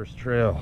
first trail.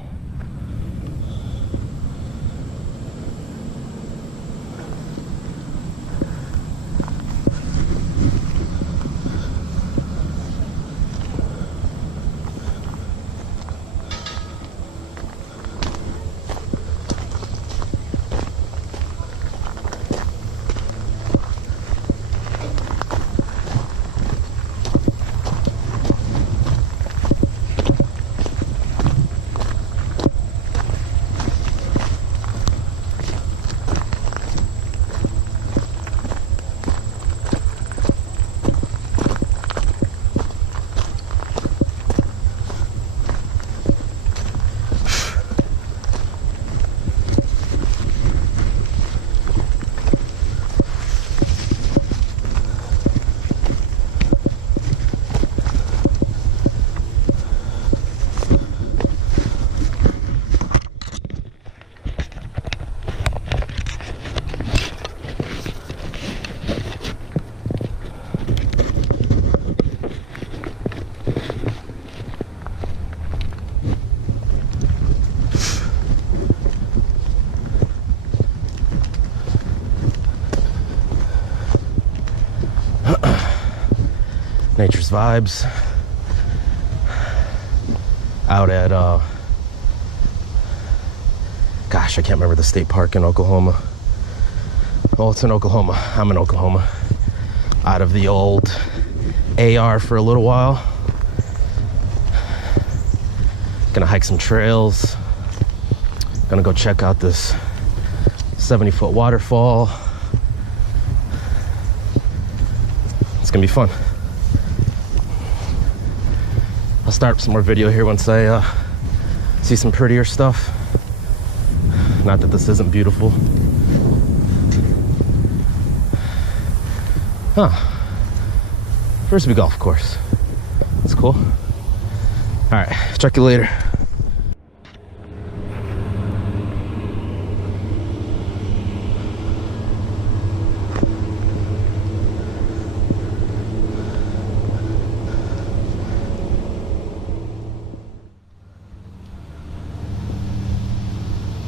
Nature's vibes out at gosh, I can't remember the state park in Oklahoma. Oh, it's in Oklahoma. I'm in Oklahoma. Out of the old AR for a little while. Gonna hike some trails. Gonna go check out this 70-foot waterfall. It's gonna be fun. I'll start up some more video here once I see some prettier stuff. Not that this isn't beautiful. Huh. Frisbee golf course. That's cool. All right, check you later.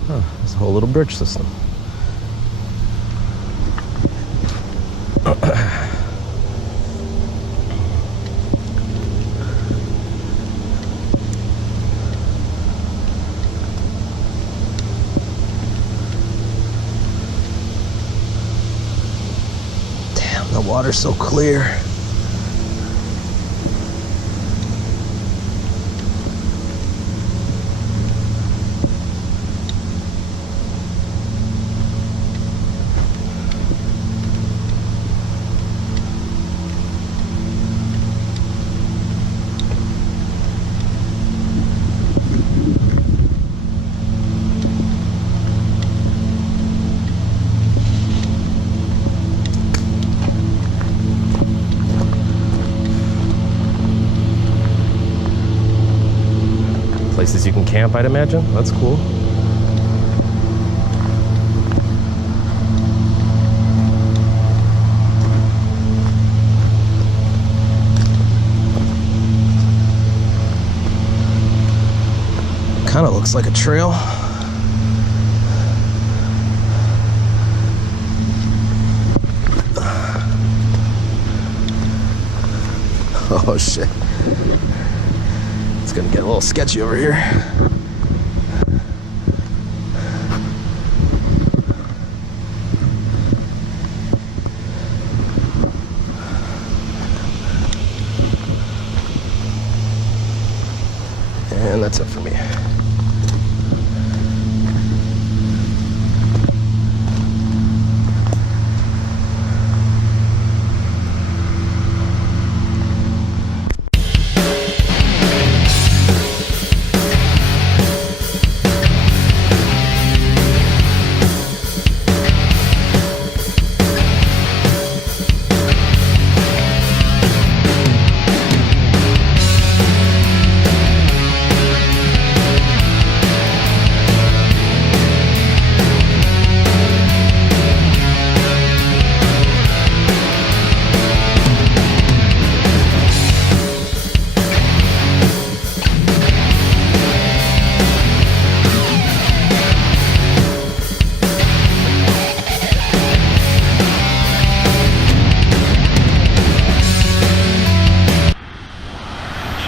Huh, there's a whole little bridge system. Damn, the water's so clear. Places you can camp, I'd imagine. That's cool. Kind of looks like a trail. Oh shit. It's gonna get a little sketchy over here. And that's it for me.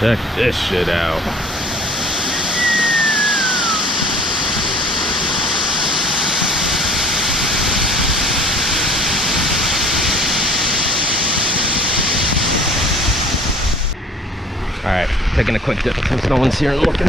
Check this shit out. All right, taking a quick dip since no one's here and looking.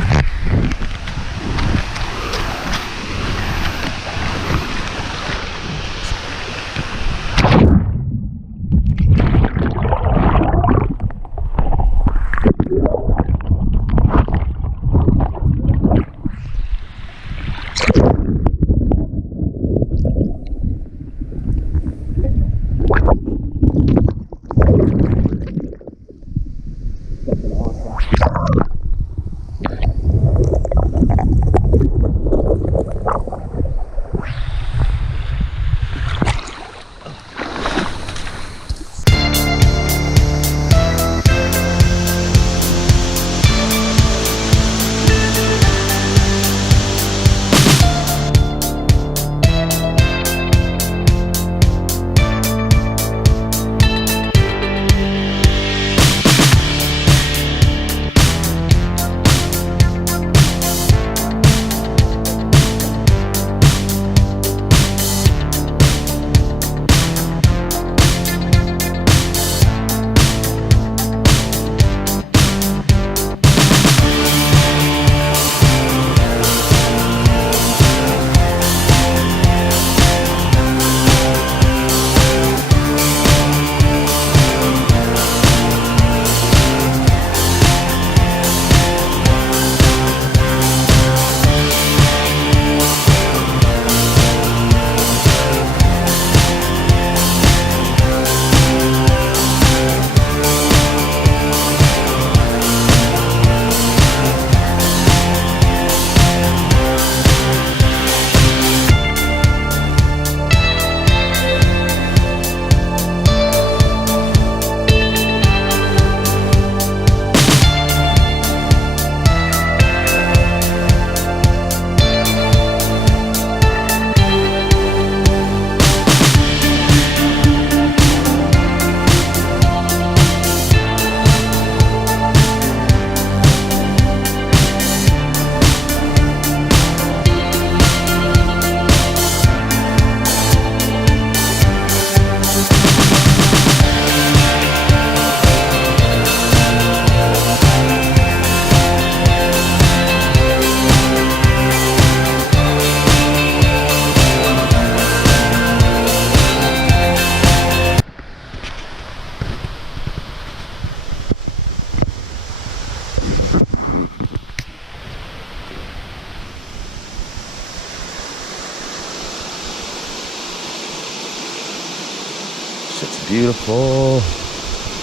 Shit's beautiful.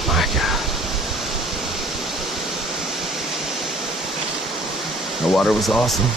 My God. The water was awesome.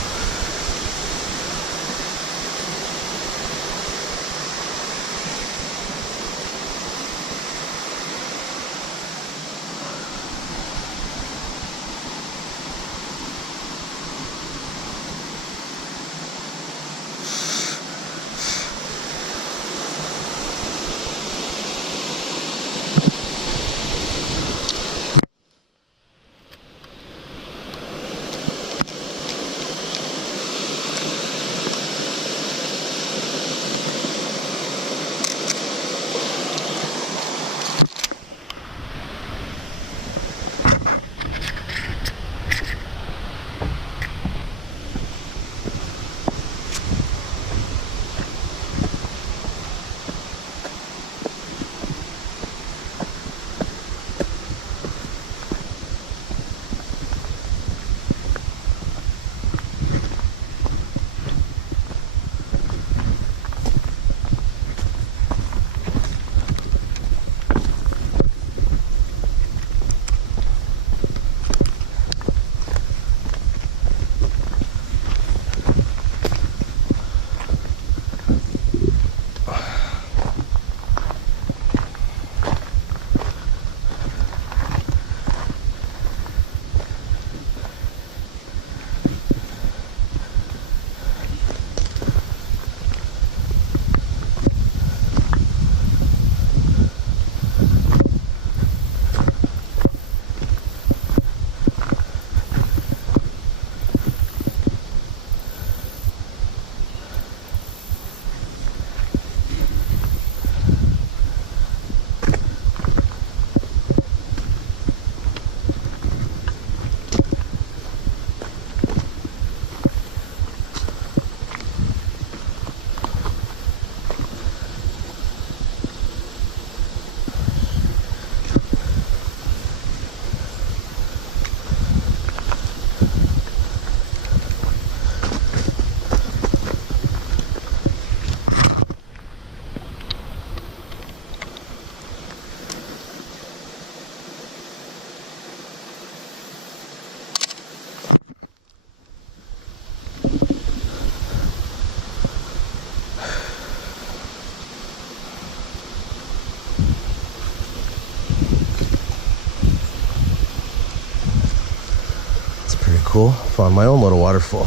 cool. Found my own little waterfall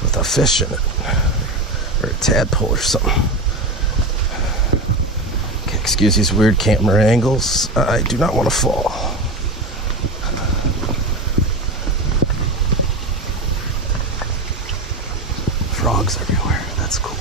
with a fish in it, or a tadpole or something. Okay, excuse these weird camera angles. I do not want to fall. Frogs everywhere. That's cool.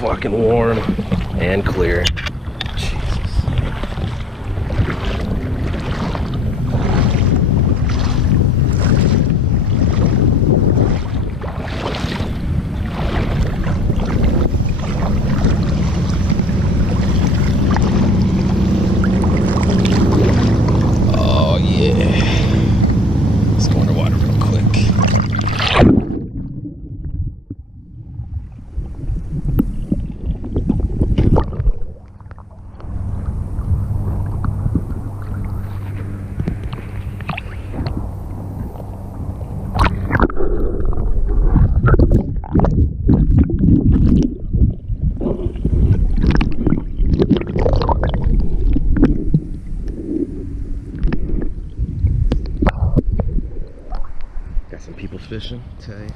Fucking warm and clear. Jesus. Oh yeah. Let's go underwater real quick. Got some people fishing today.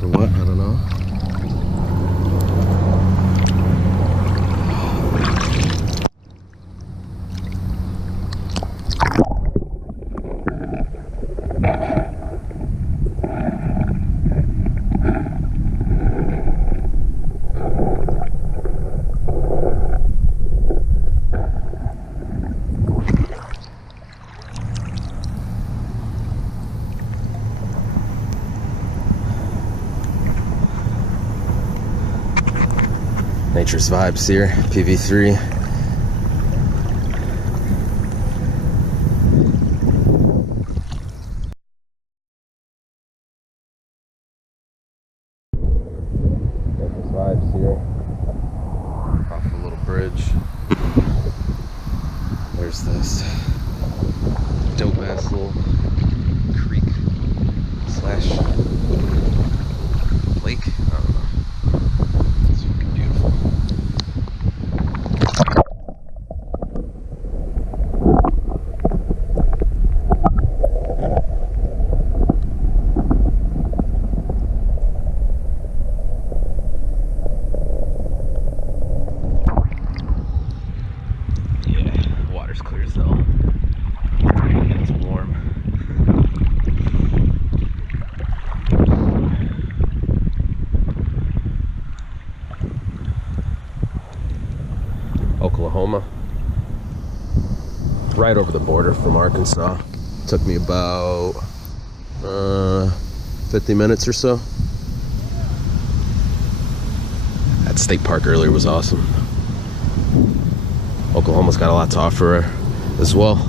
For what? I don't know. Nature's vibes here, PV3. Nature's vibes here. Off a little bridge. There's this dope ass little creek slash lake. I don't know. It's fucking beautiful. Yeah, water's clear as hell. And it's warm. Oklahoma, right over the border from Arkansas. Took me about 50 minutes or so. That state park earlier was awesome. Oklahoma's got a lot to offer as well. All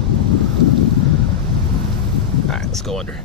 right, let's go under.